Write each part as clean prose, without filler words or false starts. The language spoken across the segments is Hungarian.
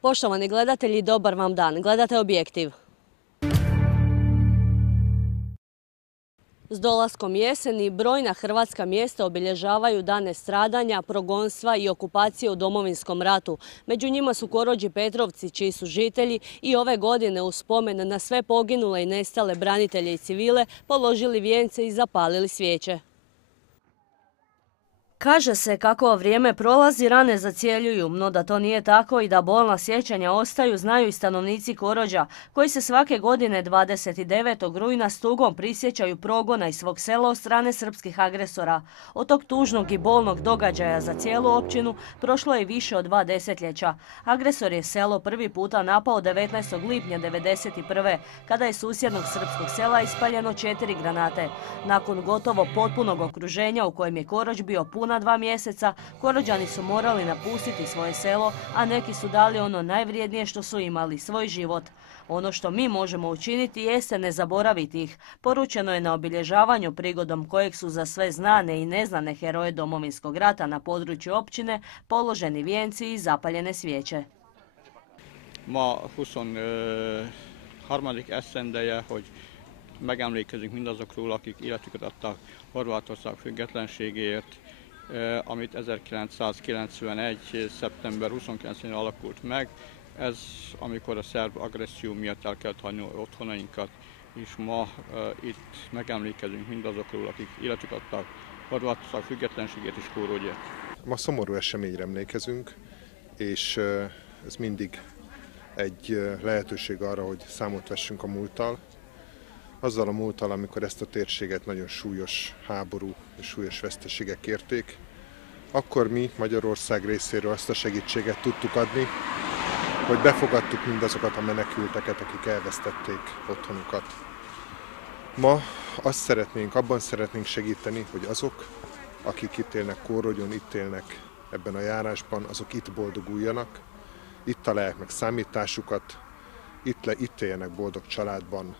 Poštovani gledatelji, dobar vam dan. Gledate Objektiv. S dolaskom jeseni brojna hrvatska mjesta obilježavaju dane stradanja, progonstva i okupacije u Domovinskom ratu. Među njima su Korođi Petrovci, čiji su žitelji i ove godine u spomen na sve poginule i nestale branitelje i civile položili vijence i zapalili svijeće. Kaže se kako vrijeme prolazi, rane zacjeljuju, no da to nije tako i da bolna sjećanja ostaju znaju i stanovnici Korođa, koji se svake godine 29. rujna s tugom prisjećaju progona iz svog sela od strane srpskih agresora. Od tog tužnog i bolnog događaja za cijelu općinu prošlo je više od 2 desetljeća. Agresor je selo prvi puta napao 19. lipnja 1991. kada je susjednog srpskog sela ispaljeno 4 granate. Nakon gotovo potpunog okruženja u kojem je Korođ bio puna 2 mjeseca, Korođani su morali napustiti svoje selo, a neki su dali ono najvrijednije što su imali, svoj život. Ono što mi možemo učiniti jeste ne zaboraviti ih. Poručeno je na obilježavanju prigodom kojeg su za sve znane i neznane heroje Domovinskog rata na području općine položeni vijenci i zapaljene svijeće. Ma 23. esztendeje, hogy megemlékezünk mindazokról, akik életüket adtak Horvátország függetlenségéért, amit 1991. szeptember 29-én alakult meg. Ez amikor a szerb agresszió miatt el kellett hagyni otthonainkat, és ma itt megemlékezünk mindazokról, akik életüket adtak Horvátország függetlenségért és Kórogyért. Ma szomorú eseményre emlékezünk, és ez mindig egy lehetőség arra, hogy számot vessünk a múlttal. Azzal a múlttal, amikor ezt a térséget nagyon súlyos háború és súlyos veszteségek érték, akkor mi Magyarország részéről azt a segítséget tudtuk adni, hogy befogadtuk mindazokat a menekülteket, akik elvesztették otthonukat. Ma abban szeretnénk segíteni, hogy azok, akik itt élnek Kórogyon, itt élnek ebben a járásban, azok itt boldoguljanak, itt találják meg számításukat, itt éljenek boldog családban,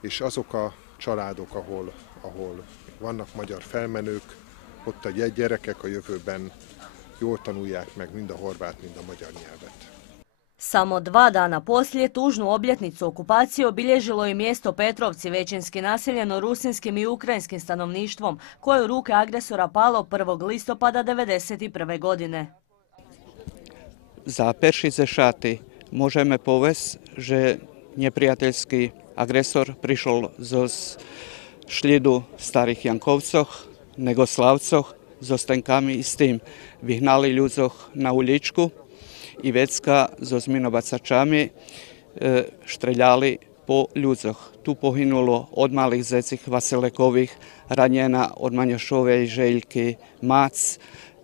és azok a családok, ahol vannak magyar felmenők, ott a gyerekek a jövőben jól tanulják meg mind a horvát, mind a magyar nyelvet. Samo 2 dana poslije tužnu obljetnicu okupacije obilježilo je mjesto Petrovci, većinski naseljeno rusinskim i ukrajinskim stanovništvom, koje je u ruke agresora palo 1. listopada 1991. godine. Za perší šaty môžeme povedať, že nepriateľský agresor prišiel zo šlidu starých Jankovcoch, Negoslavcoch, so stenkami i s tým vyhnali ľudzoch na uličku i vecka so zminobacačami štreľali po ľudzoch. Tu pohynulo od malých zecich Vaselekových, ranjena od Maňošovej željky, mac,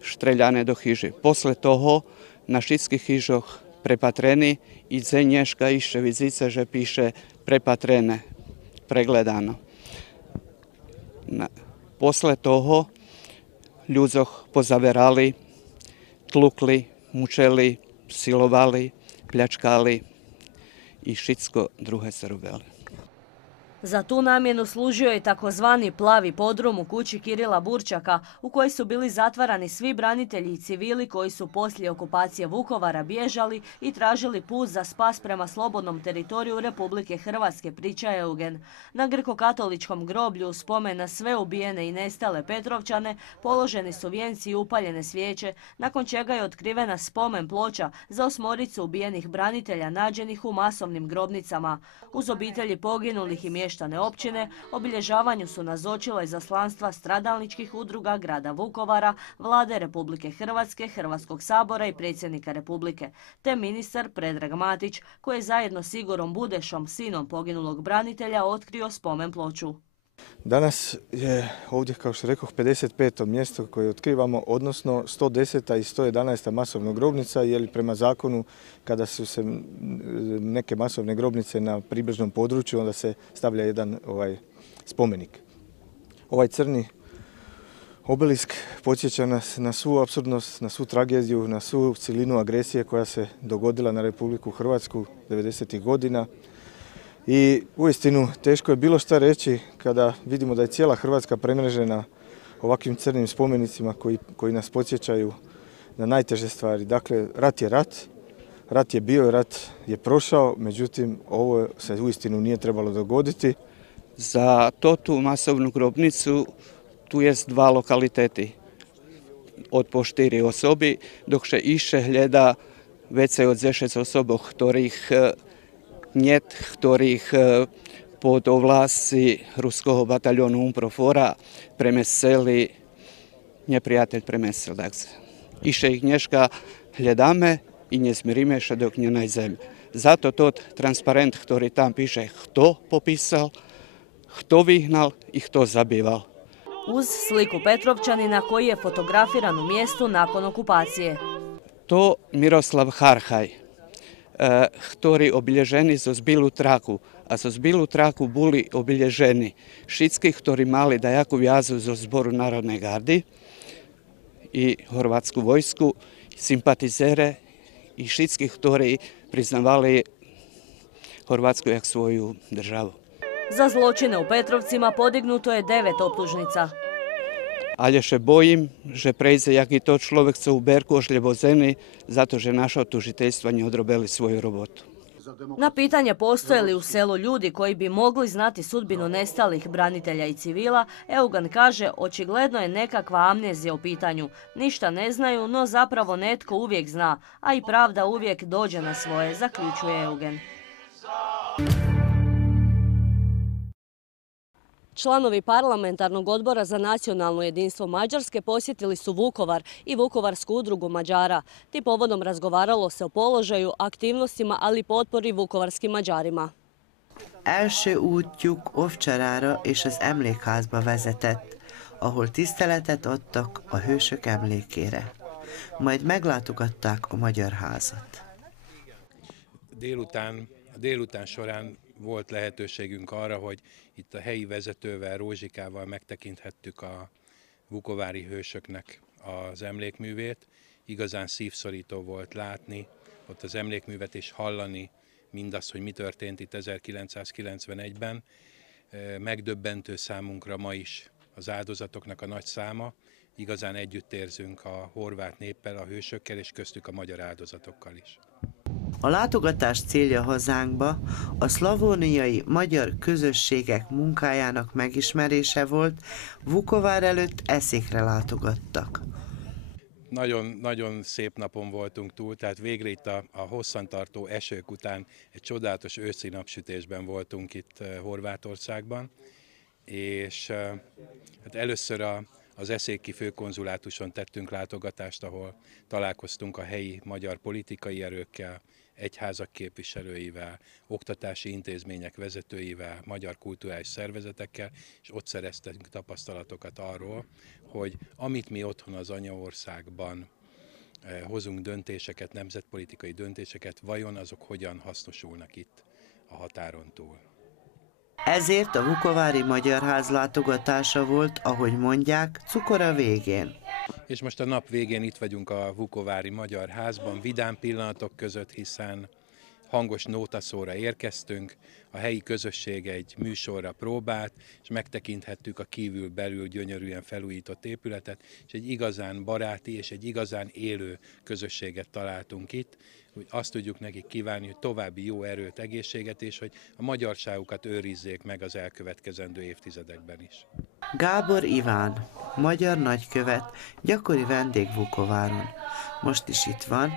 štreľané do chyži. Posle toho na všetkých chyžoch prepatrení i dzenješka išće vizice, že piše prepatrené, pregledano. Posle toho ľudzoch pozaverali, tlukli, mučeli, silovali, pljačkali i všetko druhé se robili. Za tu namjenu služio je takozvani plavi podrum u kući Kirila Burčaka, u kojoj su bili zatvarani svi branitelji i civili koji su poslije okupacije Vukovara bježali i tražili put za spas prema slobodnom teritoriju Republike Hrvatske, priča Eugen. Na grko-katoličkom groblju u spomen na sve ubijene i nestale Petrovčane položeni su vijenci i upaljene svijeće, nakon čega je otkrivena spomen ploča za 8 ubijenih branitelja nađenih u masovnim grobnicama. Uz obitelji poginulih i mještane općine obilježavanju su nazočila izaslanstva stradalničkih udruga grada Vukovara, Vlade Republike Hrvatske, Hrvatskog sabora i predsjednika Republike, te ministar Predrag Matić, koji je zajedno s Igorom Budešom, sinom poginulog branitelja, otkrio spomen ploču. Danas je ovdje, kao što rekoh, 55. mjesto koje otkrivamo, odnosno 110. i 111. masovna grobnica, jer prema zakonu kada su se neke masovne grobnice na približnom području, onda se stavlja jedan spomenik. Ovaj crni obelisk podsjeća nas na svu apsurdnost, na svu tragediju, na svu silinu agresije koja se dogodila na Republiku Hrvatsku 90. godina. I uistinu teško je bilo šta reći kada vidimo da je cijela Hrvatska premrežena ovakvim crnim spomenicima koji nas podsjećaju na najteže stvari. Dakle, rat je rat, Rat je bio, rat je prošao, međutim ovo se uistinu nije trebalo dogoditi. Za tu masovnu grobnicu tu je dva lokalitety od po 4 osoby, dok še iše hľada vecej od 10 osob, ktorých pod ovlasci ruského bataljonu UNPROFOR-a nepriateľ premestil. Iše ich dneška hľadáme i nesmiríme še dok ne najdeme. Zato transparent, ktorý tam píše, kto popísal, kto vyhnal i kto zabýval. Uz sliku Petrovčanina koji je fotografiran u mjestu nakon okupacije. To Miroslav Harhaj, ktorý obilježeni zo zbilu traku, a zo zbilu traku boli obilježeni všetci, ktorí mali dajakú vjazu zo Zboru Národnej gardy i Horvátsku vojsku, sympatizere i všetci, ktorí priznavali Horvátsku jak svoju državu. Za zločine u Petrovcima podignuto je 9 optužnica. Ale še bojim, že prejde, jak i to človek co u Berku ošljebozeni, zato že naša tužiteljstva ne odrobili svoju robotu. Na pitanje postoje li u selu ljudi koji bi mogli znati sudbinu nestalih branitelja i civila, Eugen kaže očigledno je nekakva amnezija u pitanju. Ništa ne znaju, no zapravo netko uvijek zna, a i pravda uvijek dođe na svoje, zaključuje Eugen. Članovi parlamentarnog odbora za nacionalno jedinstvo Mađarske posjetili su Vukovar i Vukovarsku udrugu Mađara. Ti povodom razgovaralo se o položaju, aktivnostima, ali potpori vukovarskim Mađarima. Első útjuk Ovcsarára és az emlékházba vezetett, ahol tiszteletet adtak a hősök emlékére. Majd meglátogatták a Magyar Házat. Délután során volt lehetőségünk arra, hogy itt a helyi vezetővel, Rózsikával megtekinthettük a vukovári hősöknek az emlékművét. Igazán szívszorító volt látni ott az emlékművet és hallani mindazt, hogy mi történt itt 1991-ben. Megdöbbentő számunkra ma is az áldozatoknak a nagy száma. Igazán együtt érzünk a horvát néppel, a hősökkel és köztük a magyar áldozatokkal is. A látogatás célja hazánkba a szlavóniai magyar közösségek munkájának megismerése volt, Vukovár előtt eszékre látogattak. Nagyon szép napon voltunk túl, tehát végre itt a hosszantartó esők után egy csodálatos őszi napsütésben voltunk itt Horvátországban, és hát először az eszéki főkonzulátuson tettünk látogatást, ahol találkoztunk a helyi magyar politikai erőkkel, egyházak képviselőivel, oktatási intézmények vezetőivel, magyar kulturális szervezetekkel, és ott szereztünk tapasztalatokat arról, hogy amit mi otthon az anyaországban hozunk döntéseket, nemzetpolitikai döntéseket, vajon azok hogyan hasznosulnak itt a határon túl. Ezért a Vukovári Magyar Ház látogatása volt, ahogy mondják, cukor a végén. És most a nap végén itt vagyunk a Vukovári Magyar Házban, vidám pillanatok között, hiszen hangos nótaszóra érkeztünk, a helyi közösség egy műsorra próbált, és megtekinthettük a kívül-belül gyönyörűen felújított épületet, és egy igazán baráti és egy igazán élő közösséget találtunk itt. Úgy azt tudjuk nekik kívánni, hogy további jó erőt, egészséget, és hogy a magyarságukat őrizzék meg az elkövetkezendő évtizedekben is. Gábor Iván, magyar nagykövet, gyakori vendég Vukováron. Most is itt van,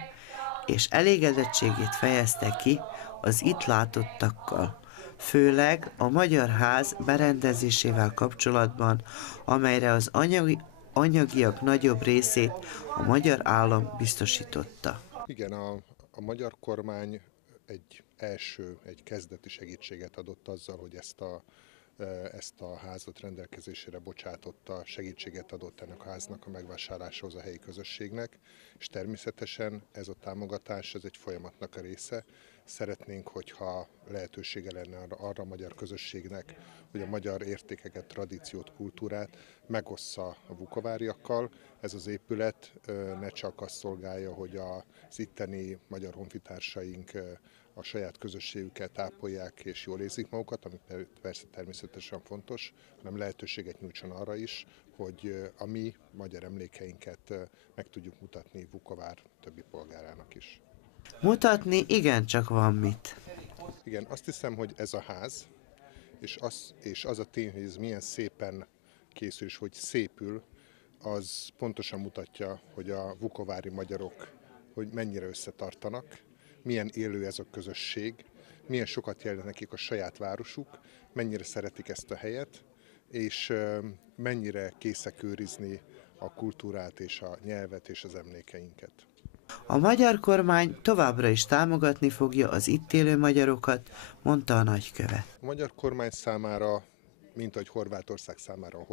és elégedettségét fejezte ki az itt látottakkal, főleg a Magyar Ház berendezésével kapcsolatban, amelyre az anyagiak nagyobb részét a magyar állam biztosította. Igen, a magyar kormány egy kezdeti segítséget adott azzal, hogy ezt a házat rendelkezésére bocsátotta, segítséget adott ennek a háznak a megvásárlásához a helyi közösségnek, és természetesen ez a támogatás, ez egy folyamatnak a része. Szeretnénk, hogyha lehetősége lenne arra a magyar közösségnek, hogy a magyar értékeket, tradíciót, kultúrát megossza a vukováriakkal. Ez az épület ne csak azt szolgálja, hogy az itteni magyar honfitársaink a saját közösségüket ápolják és jól érzik magukat, ami persze természetesen fontos, hanem lehetőséget nyújtson arra is, hogy a mi magyar emlékeinket meg tudjuk mutatni Vukovár többi polgárának is. Mutatni igencsak van mit. Igen, azt hiszem, hogy ez a ház, és az a tény, hogy ez milyen szépen készül, és hogy szépül, az pontosan mutatja, hogy a vukovári magyarok hogy mennyire összetartanak, milyen élő ez a közösség, milyen sokat jelent nekik a saját városuk, mennyire szeretik ezt a helyet, és mennyire készek őrizni a kultúrát és a nyelvet és az emlékeinket. A magyar kormány továbbra is támogatni fogja az itt élő magyarokat, mondta a nagykövet. A magyar kormány számára, mint ahogy Horvátország számára a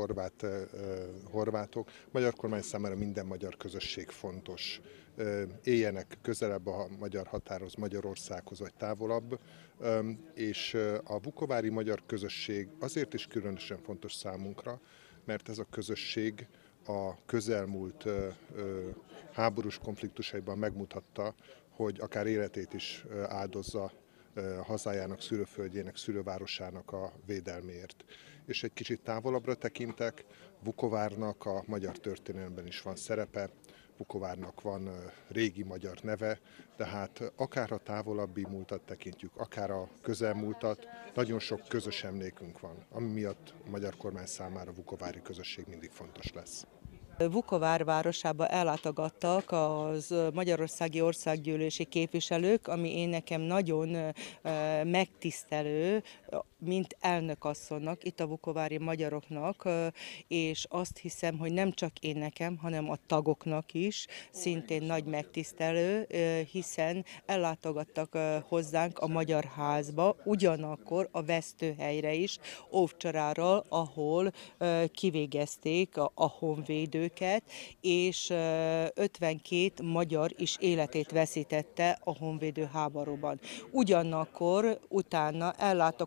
horvátok, a magyar kormány számára minden magyar közösség fontos. Éljenek közelebb a magyar határhoz, Magyarországhoz vagy távolabb, és a vukovári magyar közösség azért is különösen fontos számunkra, mert ez a közösség a közelmúlt háborús konfliktusaiban megmutatta, hogy akár életét is áldozza hazájának, szülőföldjének, szülővárosának a védelméért. És egy kicsit távolabbra tekintek, Vukovárnak a magyar történelemben is van szerepe, Vukovárnak van régi magyar neve, tehát akár a távolabbi múltat tekintjük, akár a közelmúltat, nagyon sok közös emlékünk van, ami miatt a magyar kormány számára a vukovári közösség mindig fontos lesz. Vukovár városába ellátogattak az magyarországi országgyűlési képviselők, ami én nekem nagyon megtisztelő, mint elnökasszonynak, itt a vukovári magyaroknak, és azt hiszem, hogy nem csak én nekem, hanem a tagoknak is szintén nagy megtisztelő, hiszen ellátogattak hozzánk a Magyar Házba, ugyanakkor a vesztőhelyre is, Ovcsarárral, ahol kivégezték a honvédőket, és 52 magyar is életét veszítette a honvédő háborúban. Ugyanakkor utána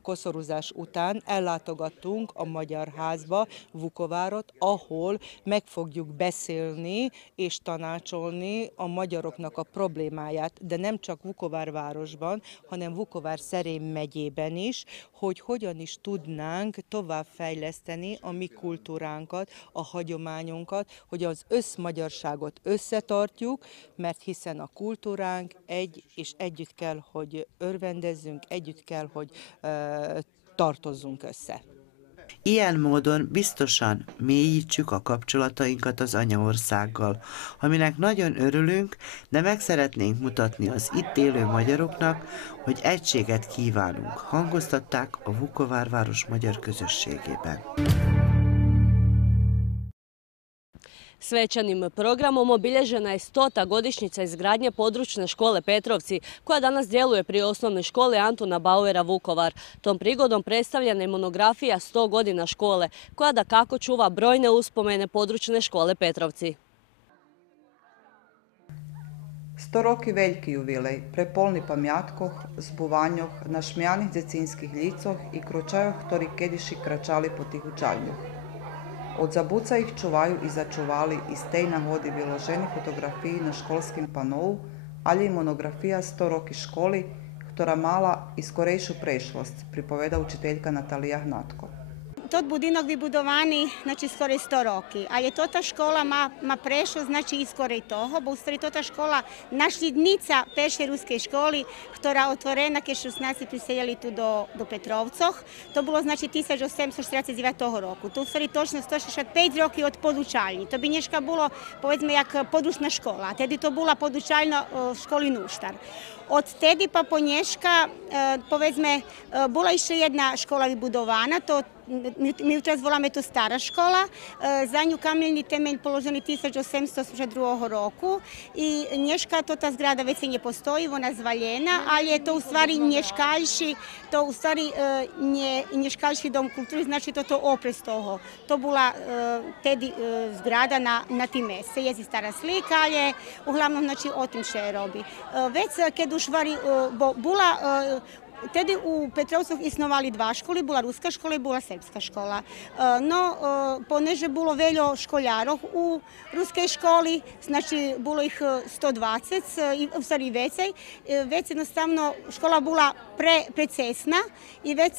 koszorúzás után ellátogattunk a Magyar Házba, Vukovárot, ahol meg fogjuk beszélni és tanácsolni a magyaroknak a problémáját, de nem csak Vukovár városban, hanem Vukovár-Szerém megyében is, hogy hogyan is tudnánk továbbfejleszteni a mi kultúránkat, a hagyományunkat, hogy az összmagyarságot összetartjuk, mert hiszen a kultúránk egy, és együtt kell, hogy örvendezzünk, együtt kell, hogy tartozzunk össze. Ilyen módon biztosan mélyítsük a kapcsolatainkat az anyaországgal, aminek nagyon örülünk, de meg szeretnénk mutatni az itt élő magyaroknak, hogy egységet kívánunk, hangoztatták a Vukovár város magyar közösségében. Svečanim programom obilježena je 100. godišnjica izgradnje područne škole Petrovci, koja danas djeluje pri osnovnoj školi Antuna Bauera Vukovar. Tom prigodom predstavljena je monografija 100 godina škole, koja dakako čuva brojne uspomene područne škole Petrovci. 100 roki veljki juvilej, prepolni pamjatkoh, zbuvanjoh, našmjanih dzecinskih licoh i kročajoh, ktori kediši kračali po tih učaljuh. Od zabuca ih čuvaju i začuvali i stej navodi vyloženi fotografiji na školskim panovu, ali i monografija 100 roki školi, ktora mala i skorejšu prešlost, pripoveda učiteljka Natalija Hnatko. Tot budinok vybudovaný, znači skorej 100 roky. Ale tota škola má prešlo, znači i skorej toho, bo u stvari tota škola našljidnica peršej ruskej školi, ktorá otvorena, keď su snazi priseljali tu do Petrovcoh. To bilo znači 1849 roku. To u stvari točno 165 roky od podučalni. To bi nješka bilo, povedzme, jak područna škola. Tedy to bila podučalna školi Nuštar. Od tedy pa po nješka, povedzme, bola ešte jedna škola vybudovana, to mi ju teraz voláme to stara škola, za nju kamenný temelj položený 1882 roku i nješka to ta zgrada već ne postoji, ona zvaljena, ali je to u stvari nješkaljši dom kulturi, znači to opres toho. To bila tedy zgrada na tim mese, jezi stara slika, ali je uglavnom znači o tim še robi. Već kad u stvari bula Tedy u Petrovcях існували два школи, була руська школа і була сербська школа. Но понеже було велjo школяров у руській школі, значить було їх 120, в стvari već jednostavno škola була precesna i već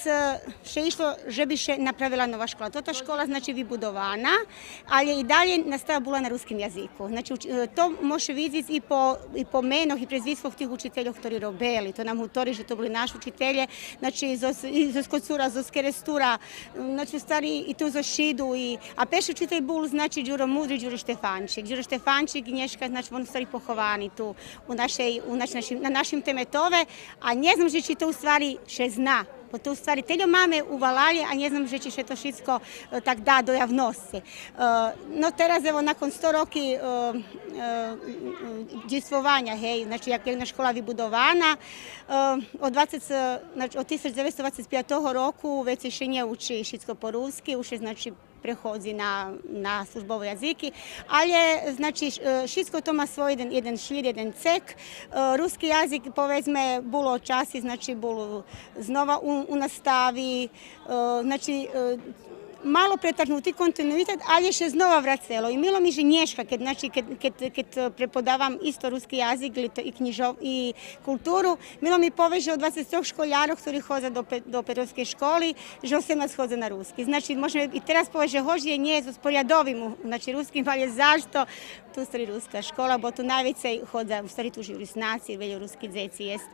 še išlo, že bi še napravila nova škola. Tota škola znači vybudovana, ali i dalje nastava була на русском jazyku. Znači to može vidjeti i po menoh i prezvistvah tih učitelja koji robili. To nam govori, že to bili naši učitelje, znači iz Kocura, iz Kerestura, znači u stvari i tu za Šidu. A peši učitelj bul znači Đuro Mudri, Đuro Štefančik. Đuro Štefančik i Nješka, znači oni stvari pohovani tu na našim temetove, a ne znam že či to u stvari še zna. Bo to u stvari teljo mame uvalali, a ne znam že či še to šitsko tak da do javnosti. No teraz evo nakon 100 roki djествовanja, hej, znači jak je jedna škola vybudovana, od 1925 roku već se še nje uči šitsko po-ruski, uši znači prehodzi na službovo jaziki, ali znači šitsko to ma svoj jedan šlir, jedan cek. Ruski jazik povezme bulo časi, znači bulo znova u nastavi, znači malo pretrnuti kontinuitet, ali še znova vracelo. I milo mi že Nješka, kad prepodavam isto ruski jazik i kulturu, milo mi poveže od 20 školjarov, koji hoza do Petrovske školi, že 18 hoza na ruski. Znači, možemo i teraz poveže hožije nje s porjadovim, znači ruskim, ali zašto? Tu stvari ruska škola, bo tu najveće hoza, u stvari tu živi rusnaci, veljo ruski dzeci jest.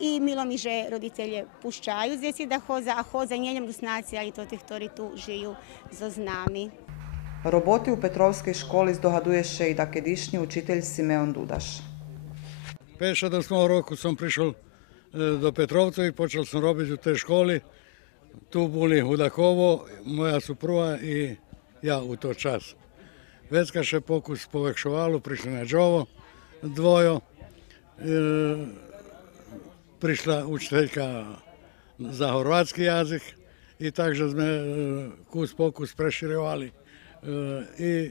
I milo mi že roditelje pušćaju dzeci da hoza, a hoza njenjem rusnaci, ali to tih tori tu živi zo znami. Роботи у Петровській школі здогадує ще й такедішній учитель Симеон Дудаш. 58 року sam prišao do Petrovca i počeo sam robiti u tej školi. Tu boli Hudakovo, moja supruga i ja u to čas. Vecka še pokus po Vekšovalu, prišli na Džovo dvojo. Prišla učiteljka za horvatski jazik. I takže sme kus pokus preširovali i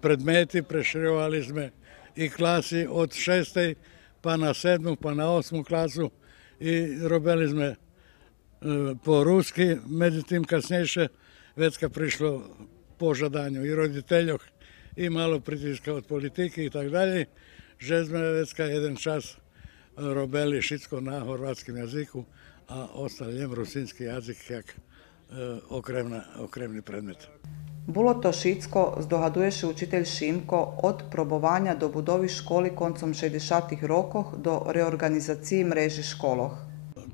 predmeti, preširovali sme i klasi od 6. pa na 7. pa na 8. klasu i robili sme po ruski, međutim kasnejše vecka prišlo po žadanju i roditeljov i malo pritiska od politike i tak dalje, že sme vecka jedan čas robili šitsko na horvatskim jaziku, a ostavljen rusinski jazik jak okremni predmet. Було то šitsko здогадуєше учитель Šimko od probovanja do budovi školi koncom 60-ih rokov do reorganizaciji mreži školoh.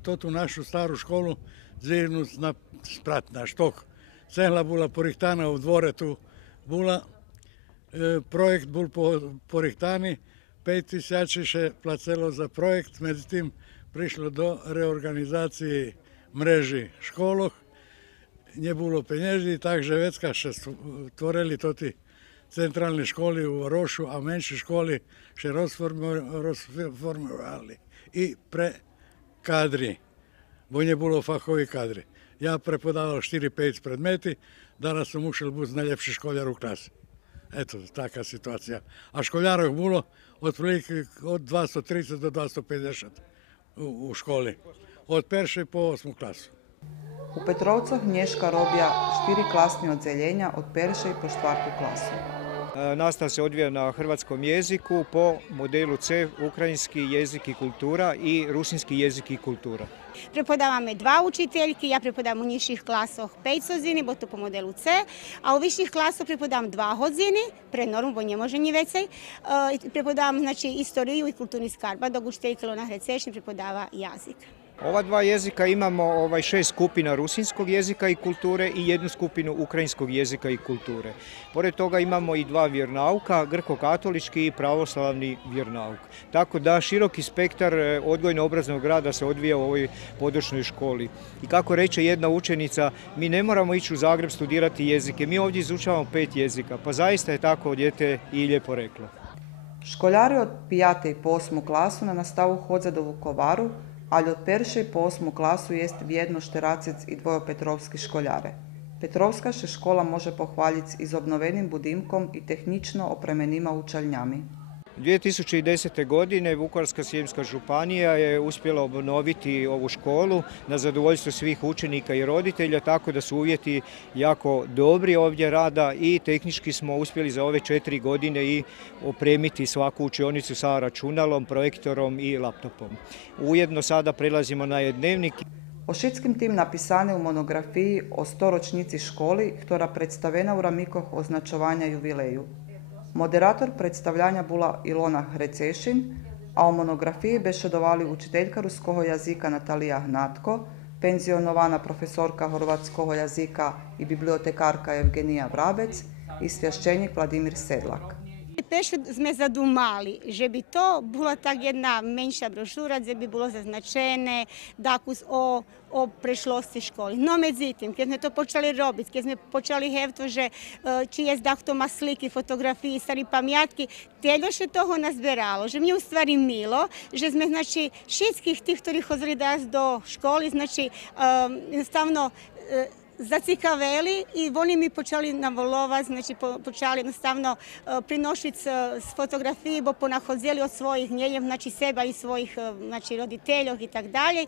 Tu našu staru školu zirnu na sprat, na štok. Cehla bula porihtana u dvore tu bula. Projekt bul porihtani, 5000 še placelo za projekt, međutim prišlo do reorganizacije mreži školoh, nje bilo penježi, takže vecka še stvorili toti centralne školi u Rošu, a menši školi še rozformirali i pre kadri, bo nje bilo fahovi kadri. Ja prepodaval 4-5 predmeti, danas sam ušel biti najljepši školjar u klasi. Eto, taka situacija. A školjarov bilo otprilike od 230 do 250 u školi, od 1. po 8. klasu. U Petrovcah Nješka robija 4 klasni odzeljenja od 1. po 4. klasu. Nastava se odvija na hrvatskom jeziku po modelu C, ukrajinski jezik i kultura i rusinski jezik i kultura. Prepodavame dva učiteljki, ja prepodavam u nižših klasoh 5 hodzini, bo to po modelu C, a u viših klasoh prepodavam 2 hodzini, pre normu, bo ne može nji vecej. Prepodavam znači istoriju i kulturni skarba, dok učiteljka Ilona Hrecešin prepodava jazik. Ova dva jezika imamo 6 skupina rusinskog jezika i kulture i jednu skupinu ukrajinskog jezika i kulture. Pored toga imamo i 2 vjernauka, grko-katolički i pravoslavni vjernauk. Tako da široki spektar odgojno-obrazovnog rada se odvija u ovoj područnoj školi. I kako reče jedna učenica, mi ne moramo ići u Zagreb studirati jezike, mi ovdje izučavamo 5 jezika, pa zaista je tako dijete i lijepo reklo. Školjari od 5. po 8. klasu na nastavu hodza do Vukovaru, ali od 1. po 8. klasu jest vjedno šteracec i dvojopetrovski školjare. Petrovska še škola može pohvaljiti z obnovenim budimkom i tehnično opremenima učalnjami. 2010. godine Vukovarsko-srijemska županija je uspjela obnoviti ovu školu na zadovoljstvo svih učenika i roditelja, tako da su uvjeti jako dobri ovdje rada i tehnički smo uspjeli za ove 4 godine i opremiti svaku učionicu sa računalom, projektorom i laptopom. Ujedno sada prelazimo na dnevnik. O všetkým tým napísané v monografii o 100-ročnici školy, ktorá predstavená v ramikoch označovania jubileju. Moderator predstavljanja bula Ilona Hrecešin, a o monografiji bešedovali učiteljka ruskого jazika Natalija Hnatko, penzionovana profesorka hrvatskого jazika i bibliotekarka Evgenija Vrabec i svjaščenik Vladimir Sedlak. Перше сме задумали, že bi to була так jedna менша брошура, де би було зазначене dakle o prešlosti školi. No, međutim, kad smo to počeli robiti, kad smo počeli hevto, že či je ma sliki, fotografiji, stari pamjatki, teljoše toho nazberalo, že mi je u stvari milo, že sme, znači, šitskih tih, ktorih hozili danas do školi, znači, jednostavno, zacikaveli i oni mi počeli navolovat, znači počeli jednostavno prinošiti s fotografiji, bo ponahodzeli od svojih njenjev, znači seba i svojih, znači roditeljov i tak dalje.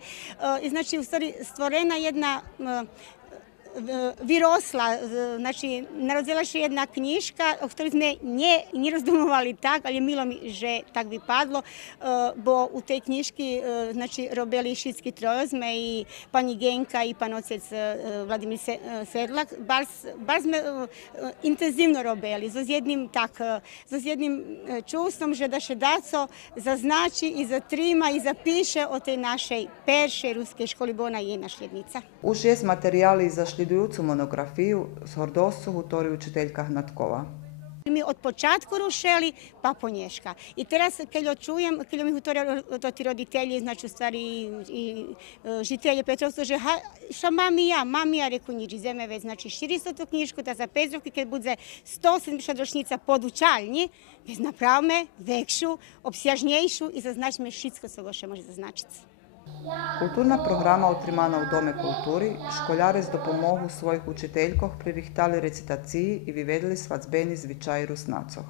I znači u stvari stvorena jedna vyrosla, znači narodila še jedna knjižka, o ktorej sme nie rozdumovali tak, ali milo mi, že tak by padlo, bo u tej knjižki znači robili šitski trojozme i pani Genka i pan ocec Vladimir Sedlak, bar sme intenzivno robili, z jednim čustvom, že da še daco zaznači i zatrima i zapiše o tej našej peršej ruskej školi, bo ona je našljednica. Už je materijali za sljedujucu monografiju s Hordoscu hutori učiteljka Hnatkova. Mi od počatku rušeli, pa ponješka. I teraz, keď čujem, keď mi hutoria ti roditelji, znači u stvari i žitelje Petrovstva, že šta mami ja, reku nič, zeme već, znači 400 tu knjižku, da za Petrovki, keď bude 170 ročnica podučalni, već napravme vekšu, obsjažnjejšu i zaznačme šitsko, co goše može zaznačiti. Kulturna programa utrimana u Dome kulturi, školjare z dopomogu svojih učiteljkoh pririhtali recitaciji i vivedli svacbeni zvičaji rusnacoh.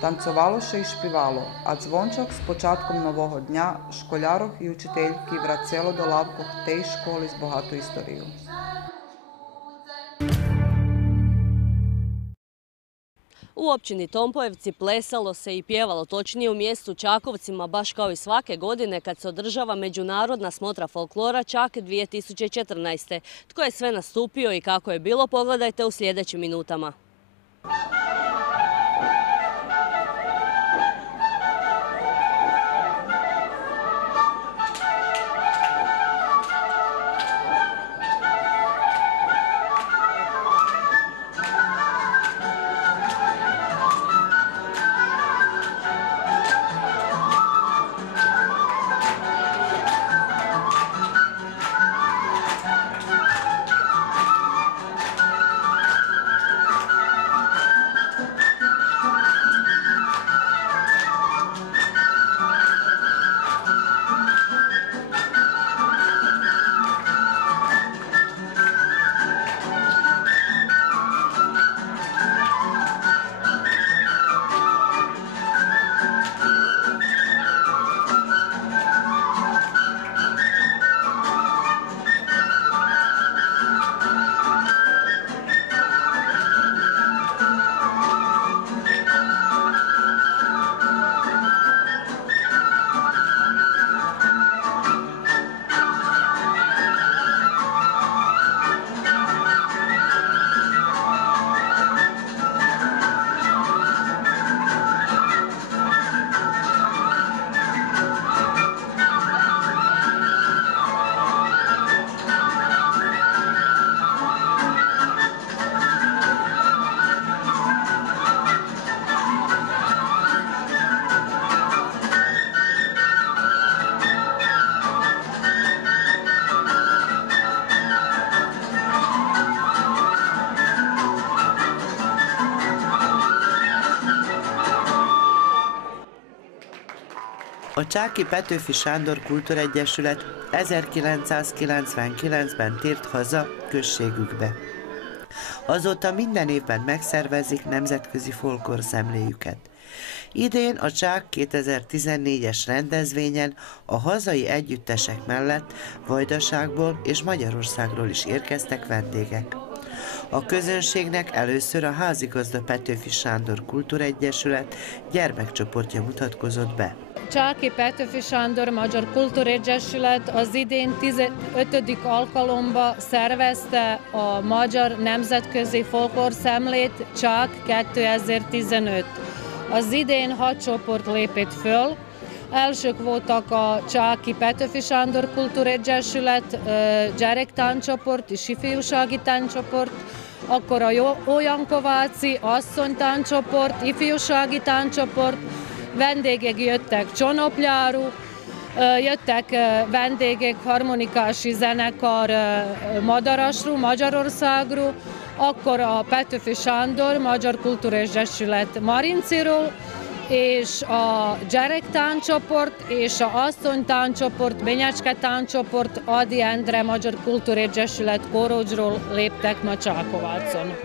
Tancovalo še i špivalo, a zvončak s počatkom novого dnja školjaroh i učiteljki vracelo do lavkoh tej školi s bohatu istoriju. U općini Tompojevci plesalo se i pjevalo, točnije u mjestu Čakovcima, baš kao i svake godine kad se održava međunarodna smotra folklora Čak 2014. Tko je sve nastupio i kako je bilo, pogledajte u sljedećim minutama. A Csáky Petőfi Sándor Kultúregyesület 1999-ben tért haza községükbe. Azóta minden évben megszervezik nemzetközi folklórszemléjüket. Idén a Csák 2014-es rendezvényen a hazai együttesek mellett Vajdaságból és Magyarországról is érkeztek vendégek. A közönségnek először a házigazda Petőfi Sándor Kultúregyesület gyermekcsoportja mutatkozott be. Csáky Petőfi Sándor Magyar Kultúregyesület az idén 15. alkalommal szervezte a Magyar Nemzetközi Folklórszemlét Csák 2015. Az idén 6 csoport lépett föl. Elsők voltak a Csáky Petőfi Sándor Kultúregyesület, gyerektánccsoport és ifjúsági tánccsoport, akkor a Ójankováci asszonytánccsoport, ifjúsági tánccsoport, vendégek jöttek Csonopjáról, jöttek vendégek harmonikási zenekar Madarasról, Magyarországról, akkor a Petőfi Sándor Magyar Kultúregyesület Marinciról, és a gyerektánccsoport és a asszonytánccsoport, Benyecske tánccsoport Ady Endre Magyar Kultúregyesület Kórocsról léptek ma Csákovácon.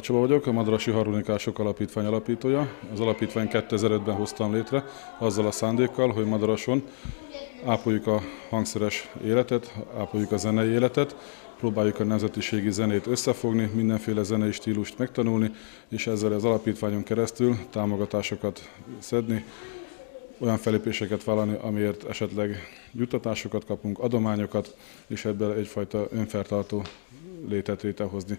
Csaba vagyok, a Madarasi Harmonikások Alapítvány alapítója. Az alapítvány 2005-ben hoztam létre azzal a szándékkal, hogy Madarason ápoljuk a hangszeres életet, ápoljuk a zenei életet, próbáljuk a nemzetiségi zenét összefogni, mindenféle zenei stílust megtanulni, és ezzel az alapítványon keresztül támogatásokat szedni, olyan fellépéseket vállalni, amiért esetleg juttatásokat kapunk, adományokat, és ebből egyfajta önfenntartó létet létrehozni.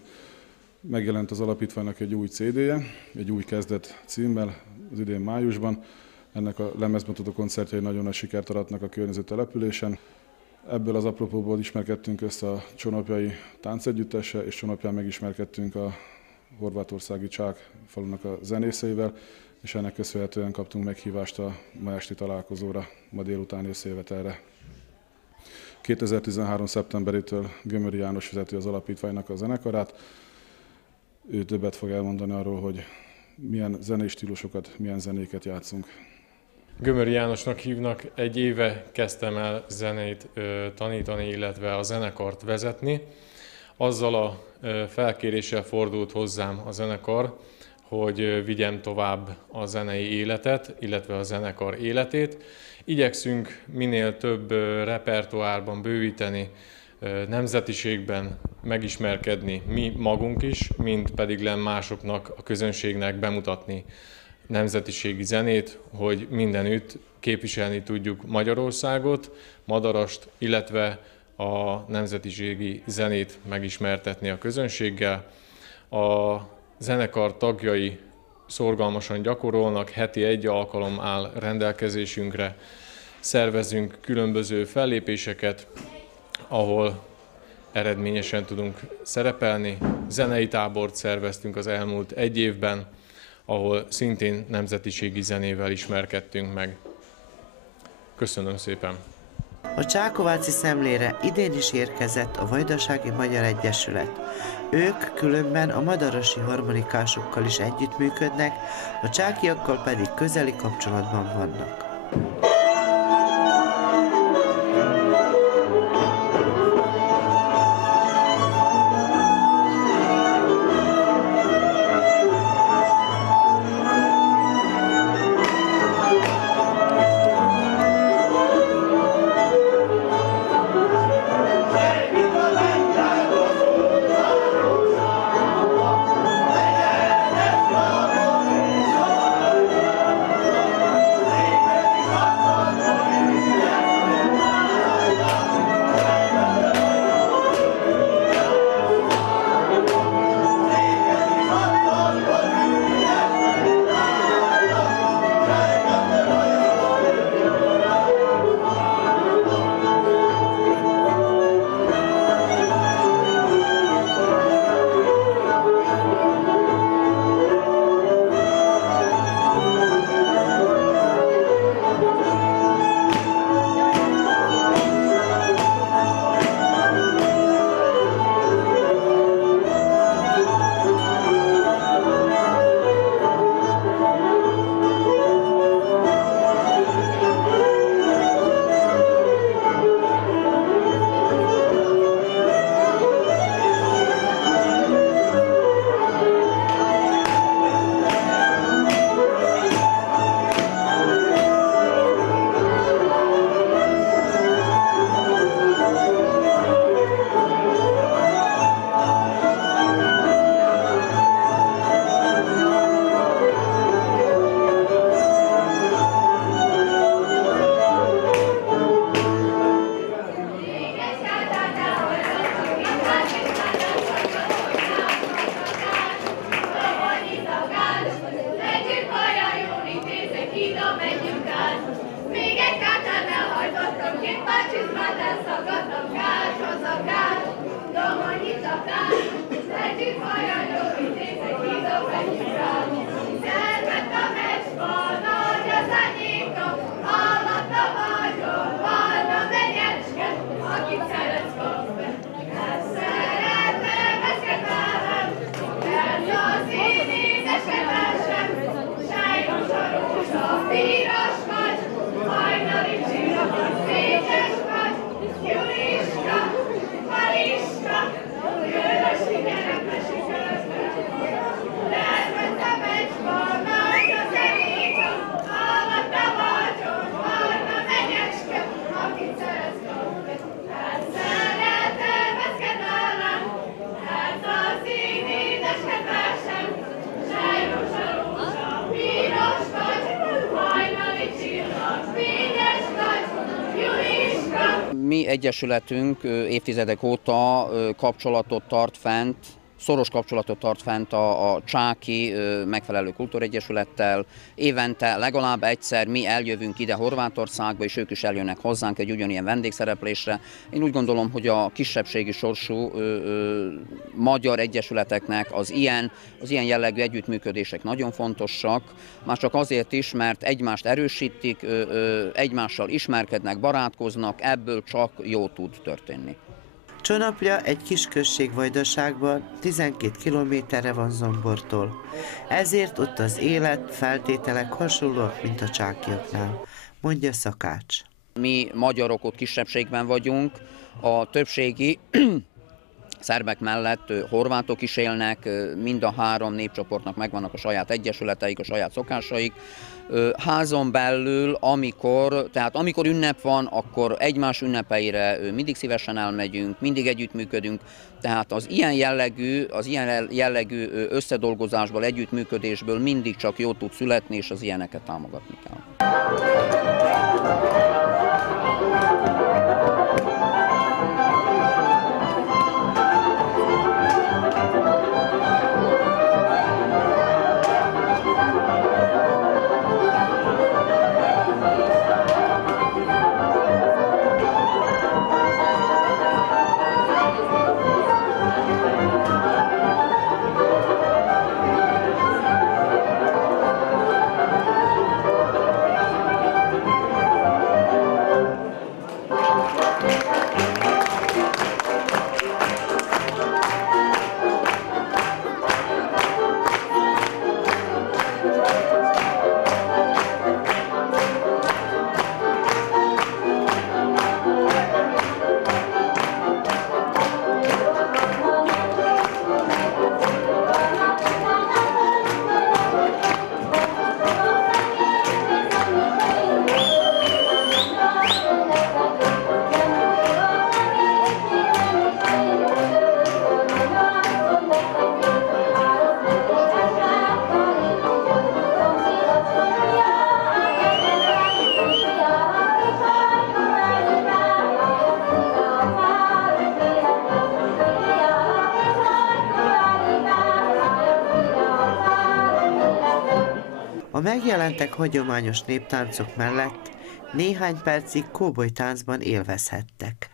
Megjelent az alapítványnak egy új CD-je, egy új kezdet címmel az idén májusban. Ennek a lemezbemutató koncertjei nagyon nagy sikert aratnak a környező településen. Ebből az apropóból ismerkedtünk össze a Csonopjai táncegyüttessel, és Csonopján megismerkedtünk a horvátországi Csák falunak a zenészeivel, és ennek köszönhetően kaptunk meghívást a ma esti találkozóra, ma délutáni összejövetelre. 2013. szeptemberétől Gömöri János vezeti az alapítványnak a zenekarát. Ő többet fog elmondani arról, hogy milyen zenei stílusokat, milyen zenéket játszunk. Gömöri Jánosnak hívnak, egy éve kezdtem el zenét tanítani, illetve a zenekart vezetni. Azzal a felkéréssel fordult hozzám a zenekar, hogy vigyem tovább a zenei életet, illetve a zenekar életét. Igyekszünk minél több repertoárban bővíteni, nemzetiségben megismerkedni mi magunk is, mint pedig másoknak, a közönségnek bemutatni nemzetiségi zenét, hogy mindenütt képviselni tudjuk Magyarországot, Madarast, illetve a nemzetiségi zenét megismertetni a közönséggel. A zenekar tagjai szorgalmasan gyakorolnak, heti 1 alkalom áll rendelkezésünkre, szervezünk különböző fellépéseket, ahol eredményesen tudunk szerepelni. Zenei tábort szerveztünk az elmúlt 1 évben, ahol szintén nemzetiségi zenével ismerkedtünk meg. Köszönöm szépen! A Csákováci Szemlére idén is érkezett a Vajdasági Magyar Egyesület. Ők különben a madarosi harmonikásokkal is együttműködnek, a csákiakkal pedig közeli kapcsolatban vannak. Mi egyesületünk évtizedek óta kapcsolatot tart fent, szoros kapcsolatot tart fent a csáki megfelelő kultúregyesülettel. Évente legalább egyszer mi eljövünk ide Horvátországba, és ők is eljönnek hozzánk egy ugyanilyen vendégszereplésre. Én úgy gondolom, hogy a kisebbségi sorsú magyar egyesületeknek az ilyen jellegű együttműködések nagyon fontosak, már csak azért is, mert egymást erősítik, egymással ismerkednek, barátkoznak, ebből csak jó tud történni. Csonapja egy kis község Vajdaságban, 12 kilométerre van Zombortól. Ezért ott az élet, feltételek hasonlóak, mint a csákiaknál, mondja Szakács. Mi magyarok ott kisebbségben vagyunk, a többségi szerbek mellett horvátok is élnek, mind a három népcsoportnak megvannak a saját egyesületeik, a saját szokásaik. Házon belül, amikor ünnep van, akkor egymás ünnepeire mindig szívesen elmegyünk, mindig együttműködünk, tehát az ilyen jellegű összedolgozásból, együttműködésből mindig csak jó tud születni, és az ilyeneket támogatni kell. megjelentek hagyományos néptáncok mellett néhány percig kóbolytáncban élvezhettek.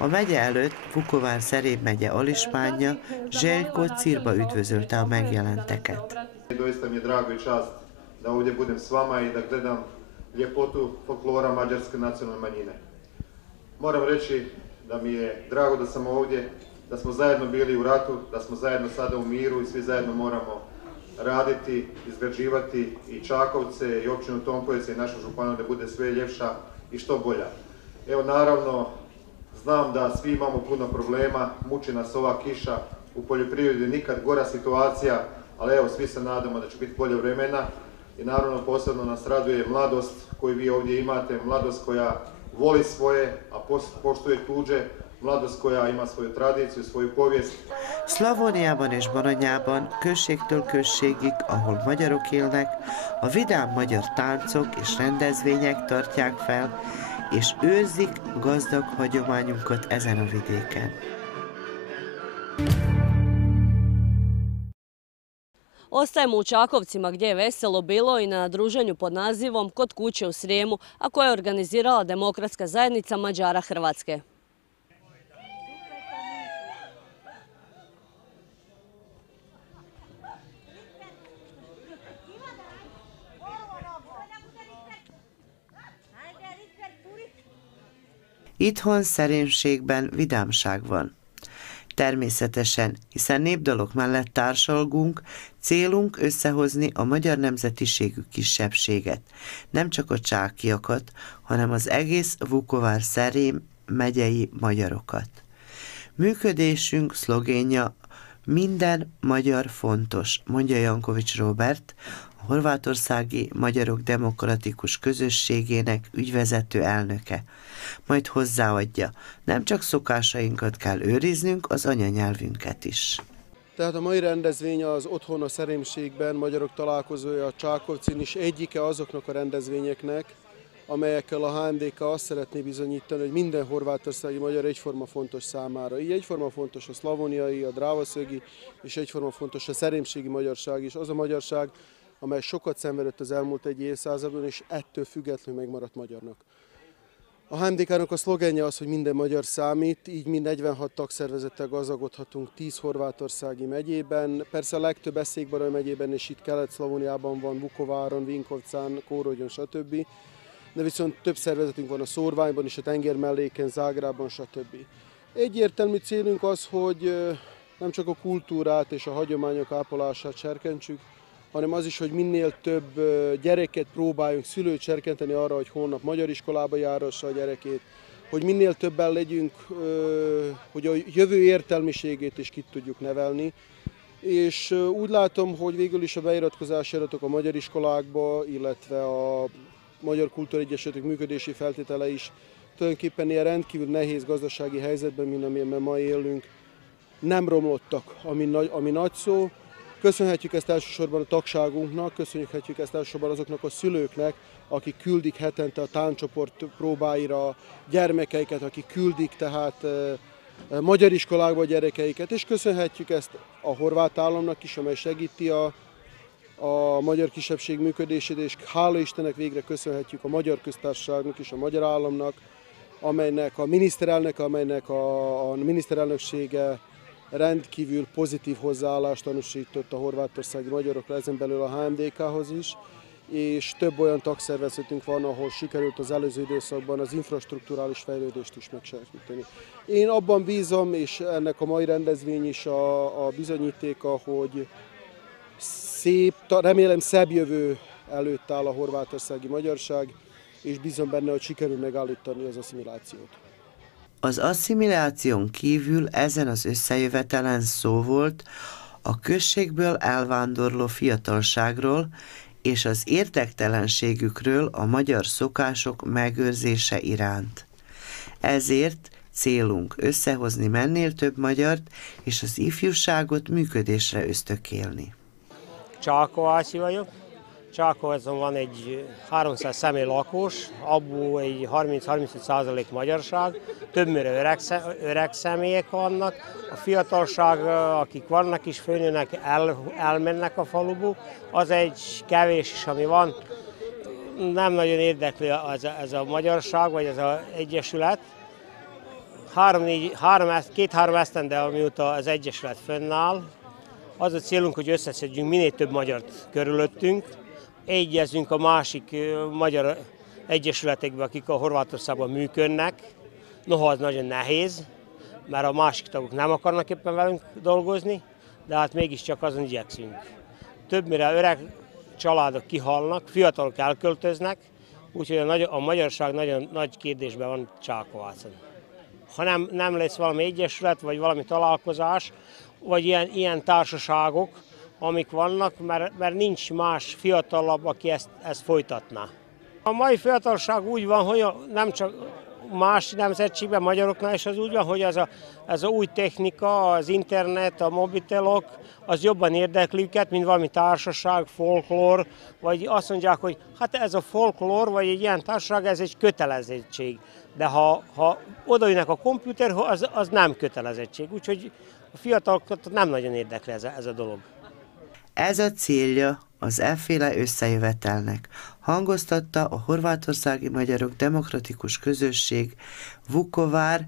A megye előtt Vukovár-Szeréb megye alispánja Željko Cirba üdvözölte a megjelenteket. Doista mi je drago i čast da ovdje budem s vama i da gledam ljepotu folklora mađarske nacionalne manjine. Moram reći da mi je drago da sam ovdje, da smo zajedno bili u ratu, da smo zajedno sada u miru i svi zajedno moramo raditi, izgrađivati i Čakovce i općinu Tompovice i našu županiju da bude sve ljepša i što bolja. Evo naravno, znam da svi imamo puno problema, muči nas ova kiša, u poljoprivredi nikad gora situacija, ali evo svi se nadamo da će biti bolje vremena i naravno posebno nas raduje mladost koju vi ovdje imate, mladost koja voli svoje, a poštuje tuđe, mladost koja ima svoju tradíciu, svoju povijest. Szlavóniában és Baranyában, községtől községig, ahol magyarok élnek, a vidám magyar táncok és rendezvények tartják fel, és őrzik gazdag hagyományunkat ezen a vidéken. Ostajemo u Čakovcima gdje je veselo bilo i na druženju pod nazivom Kod kuće u Srijemu, a koje je organizirala Demokratska zajednica Mađara Hrvatske. Itthon szerénységben vidámság van. Természetesen, hiszen népdalok mellett társalgunk, célunk összehozni a magyar nemzetiségű kisebbséget, nem csak a csákiakat, hanem az egész Vukovár-Szerém megyei magyarokat. Működésünk szlogénja minden magyar fontos, mondja Jankovics Róbert, a horvátországi magyarok demokratikus közösségének ügyvezető elnöke. Majd hozzáadja, nem csak szokásainkat kell őriznünk, az anyanyelvünket is. Tehát a mai rendezvény az Otthon a Szerémségben magyarok találkozója a Csákovcin is egyike azoknak a rendezvényeknek, amelyekkel a HMDK azt szeretné bizonyítani, hogy minden horvátországi magyar egyforma fontos számára. Így egyforma fontos a szlavóniai, a drávaszögi, és egyforma fontos a szerémségi magyarság is. Az a magyarság, amely sokat szenvedett az elmúlt egy évszázadban, és ettől függetlenül megmaradt magyarnak. A HMDK-nak a szlogenje az, hogy minden magyar számít, így mi 46 tagszervezettel gazdagodhatunk 10 horvátországi megyében. Persze a legtöbb Eszékbarany megyében és itt Kelet-Szlavóniában van, Vukováron, Vinkovcán, Kórogyon, stb. De viszont több szervezetünk van a Szórványban és a tengermelléken, Zágrában, stb. Egyértelmű célunk az, hogy nem csak a kultúrát és a hagyományok ápolását serkentsük, hanem az is, hogy minél több gyereket próbáljunk szülőt serkenteni arra, hogy holnap magyar iskolába járassa a gyerekét, hogy minél többen legyünk, hogy a jövő értelmiségét is ki tudjuk nevelni. És úgy látom, hogy végül is a beiratkozási adatok a magyar iskolákba, illetve a Magyar Kultúraegyesületek működési feltétele is tulajdonképpen ilyen rendkívül nehéz gazdasági helyzetben, mint amilyenben ma élünk, nem romlottak, ami nagy szó. Köszönhetjük ezt elsősorban a tagságunknak, köszönhetjük ezt elsősorban azoknak a szülőknek, akik küldik hetente a tánccsoport próbáira gyermekeiket, akik küldik tehát magyar iskolákba a gyerekeiket, és köszönhetjük ezt a horvát államnak is, amely segíti a magyar kisebbség működését, és hála Istennek végre köszönhetjük a Magyar Köztársaságnak és a magyar államnak, amelynek a miniszterelnöksége rendkívül pozitív hozzáállást tanúsított a horvátországi magyarokra, ezen belül a HMDK-hoz is, és több olyan tagszervezetünk van, ahol sikerült az előző időszakban az infrastrukturális fejlődést is megsegíteni. Én abban bízom, és ennek a mai rendezvény is a bizonyítéka, hogy szép, remélem szebb jövő előtt áll a horvátországi magyarság, és bízom benne, hogy sikerül megállítani az asszimilációt. Az asszimiláción kívül ezen az összejövetelen szó volt a községből elvándorló fiatalságról és az érdektelenségükről a magyar szokások megőrzése iránt. Ezért célunk összehozni minél több magyart és az ifjúságot működésre ösztökélni. Csákovászi vagyok. Csákovácon van egy 300 személy lakos, abból egy 30-35% magyarság, többnyire öreg személyek vannak. A fiatalság, akik vannak is, főnőnek, elmennek a faluba. Az egy kevés is, ami van. Nem nagyon érdekli ez a magyarság, vagy ez az egyesület. Két-három esztende, amióta az egyesület fönnáll, az a célunk, hogy összeszedjünk minél több magyart körülöttünk, egyezzünk a másik magyar egyesületekbe, akik a Horvátországban működnek. Noha az nagyon nehéz, mert a másik tagok nem akarnak éppen velünk dolgozni, de hát mégiscsak azon igyekszünk. Többnyire öreg családok kihalnak, fiatalok elköltöznek, úgyhogy a magyarság nagyon nagy kérdésben van Csákovácon. Ha nem lesz valami egyesület, vagy valami találkozás, vagy ilyen társaságok, amik vannak, mert nincs más fiatalabb, aki ezt folytatná. A mai fiatalság úgy van, hogy nem csak más nemzetségben, magyaroknál is az úgy van, hogy ez a új technika, az internet, a mobiltelok, az jobban érdekli őket, mint valami társaság, folklór, vagy azt mondják, hogy hát ez a folklór, vagy egy ilyen társaság, ez egy kötelezettség. De ha odaülnek a komputerhoz, az nem kötelezettség. Úgyhogy a fiatalokat nem nagyon érdekli ez a dolog. Ez a célja az efféle összejövetelnek, hangoztatta a Horvátországi Magyarok Demokratikus Közösség Vukovár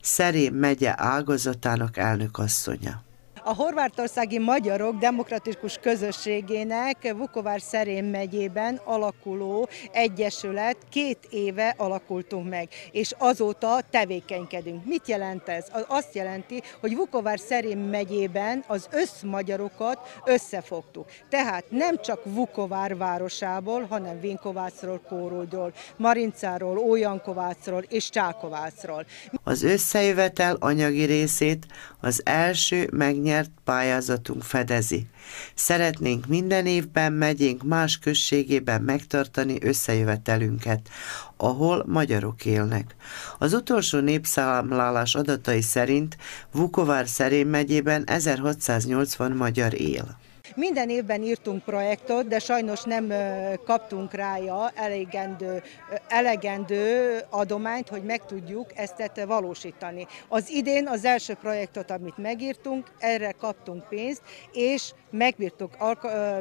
Szerém megye ágazatának elnökasszonya. A Horvátországi Magyarok Demokratikus Közösségének Vukovár-Szerém megyében alakuló egyesület 2 éve alakultunk meg, és azóta tevékenykedünk. Mit jelent ez? Azt jelenti, hogy Vukovár-Szerém megyében az összmagyarokat összefogtuk. Tehát nem csak Vukovár városából, hanem Vinkovácról, Kórógyról, Marincáról, Ójankovácról és Csákovácról. Az összejövetel anyagi részét az első megnyert pályázatunk fedezi. Szeretnénk minden évben megyénk más községében megtartani összejövetelünket, ahol magyarok élnek. Az utolsó népszámlálás adatai szerint Vukovár-Szerém megyében 1680 magyar él. Minden évben írtunk projektot, de sajnos nem kaptunk rá elegendő adományt, hogy meg tudjuk ezt valósítani. Az idén az első projektot, amit megírtunk, erre kaptunk pénzt, és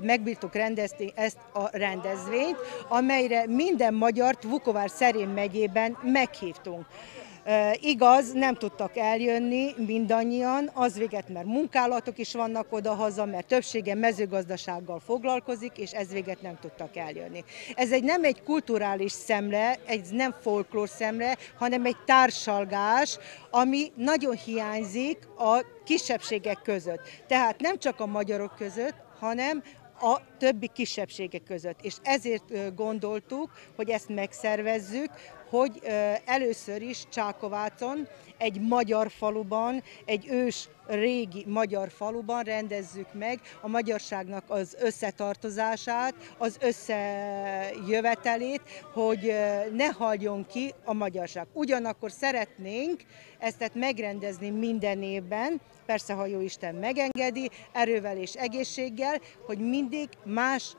megbírtuk rendezni ezt a rendezvényt, amelyre minden magyart Vukovár-Szerém megyében meghívtunk. Igaz, nem tudtak eljönni mindannyian, az véget, mert munkálatok is vannak odahaza, mert többsége mezőgazdasággal foglalkozik, és ez véget nem tudtak eljönni. Ez nem egy kulturális szemle, nem folklór szemle, hanem egy társalgás, ami nagyon hiányzik a kisebbségek között. Tehát nem csak a magyarok között, hanem a többi kisebbségek között. És ezért gondoltuk, hogy ezt megszervezzük, hogy először is Csákovácon, egy magyar faluban, egy ős régi magyar faluban rendezzük meg a magyarságnak az összetartozását, az összejövetelét, hogy ne haljon ki a magyarság. Ugyanakkor szeretnénk ezt megrendezni minden évben, persze, ha Jóisten megengedi, erővel és egészséggel, hogy mindig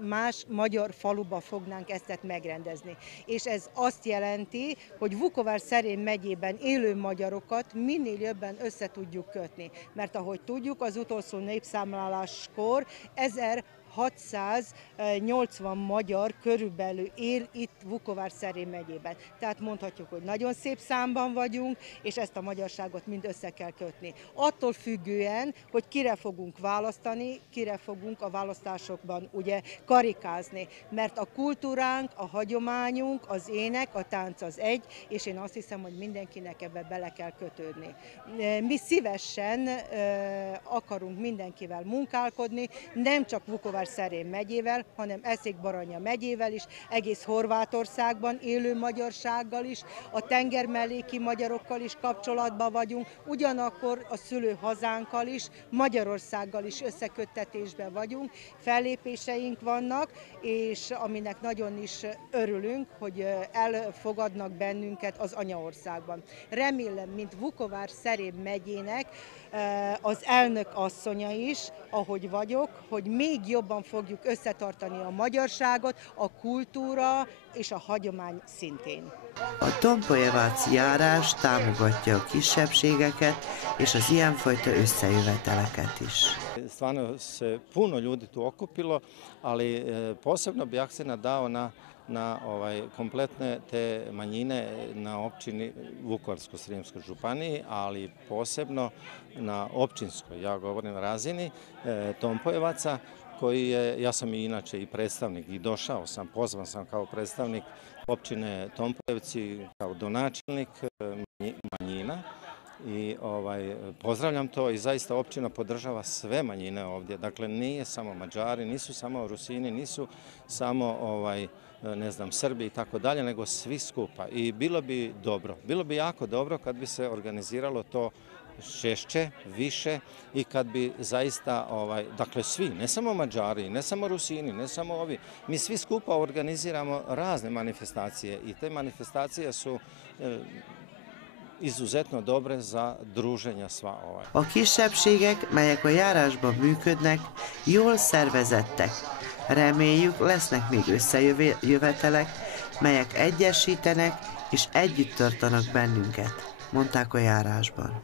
más magyar faluba fognánk ezt megrendezni. És ez azt jelenti, hogy Vukovár-Szerém megyében élő magyarokat minél jobban össze tudjuk kötni. Mert ahogy tudjuk, az utolsó népszámláláskor 1680 magyar körülbelül él itt Vukovár-Szerém megyében. Tehát mondhatjuk, hogy nagyon szép számban vagyunk, és ezt a magyarságot mind össze kell kötni. Attól függően, hogy kire fogunk választani, kire fogunk a választásokban ugye karikázni. Mert a kultúránk, a hagyományunk, az ének, a tánc az egy, és én azt hiszem, hogy mindenkinek ebbe bele kell kötődni. Mi szívesen akarunk mindenkivel munkálkodni, nem csak Vukovár-Szerém megyével, hanem Eszék-Baranya megyével is, egész Horvátországban élő magyarsággal is, a tengermelléki magyarokkal is kapcsolatban vagyunk, ugyanakkor a szülőhazánkkal is, Magyarországgal is összeköttetésben vagyunk, fellépéseink vannak, és aminek nagyon is örülünk, hogy elfogadnak bennünket az anyaországban. Remélem, mint Vukovár-Szerém megyének az elnök asszonya is, ahogy vagyok, hogy még jobban fogjuk összetartani a magyarságot, a kultúra és a hagyomány szintén. A Tompojevac járás támogatja a kisebbségeket és az ilyenfajta összejöveteleket is. Stvarno se puno ljudi tu okupilo, ali posebno bi akcenat dao na kompletne te manjine na općini Vukovarsko-srijemskoj županiji, ali posebno na općinskoj, ja govorim, razini Tompojevaca, koji je, ja sam inače i predstavnik i došao sam, pozvan sam kao predstavnik općine Tompojevci, kao donačelnik manjina. I pozdravljam to i zaista općina podržava sve manjine ovdje. Dakle, nije samo Mađari, nisu samo Rusini, nisu samo ne znam, Srbi i tako dalje, nego svi skupa. I bilo bi jako dobro kad bi se organiziralo to češće, više i kad bi zaista, dakle svi, ne samo Mađari, ne samo Rusini, ne samo ovi, mi svi skupa organiziramo razne manifestacije i te manifestacije su izuzetno dobre za druženja sva. A kisebbségek, melyek a járásban működnek, jól szervezettek. Reméljük, lesznek még összejövetelek, melyek egyesítenek és együtt tartanak bennünket, mondták a járásban.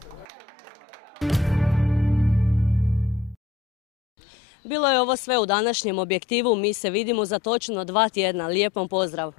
Bilo je ovo sve u današnjem objektivu, mi se vidimo za točno 2 tjedna. Lijep vam pozdrav!